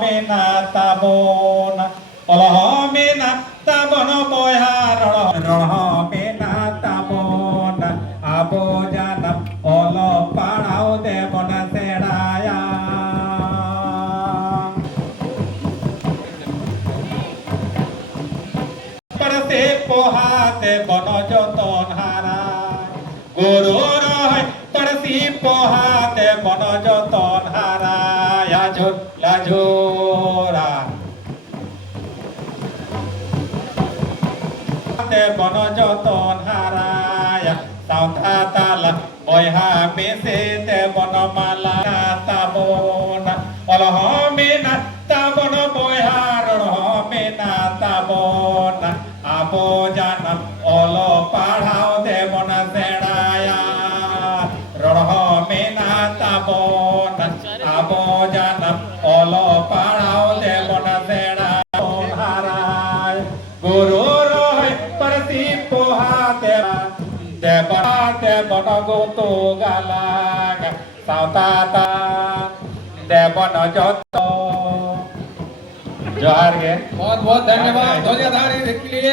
মেনা তাবন অলহ মেনা তাবন বয়া রহ মেনা তাবন আবো জানাম অল পাড়াও দেবন সেড়ায়া পরতে পোহাতে বন যতন হারা গুরু রয় পরতি পোহাতে বন যতন হারা লাজোরা বন যতন হারায় সাউথা তালা বয়হা বেসে তে বনমালা তাবন অলহ মেনা তাবন বয়হা রহ মেনা তাবন আবো জানাম অল পাড়াও দেবন সেড়ায়া রহ মেনা তাবন আবো জানাম অল পাড়াও দেবন সেড়া হারায় গুরু রয় পরতি পোহাতে দেবন দেবন গোতো গালাগ সাউতাতা দেবন যত जोहार गे बहुत बहुत धन्यवाद ध्वजाधारी के लिए।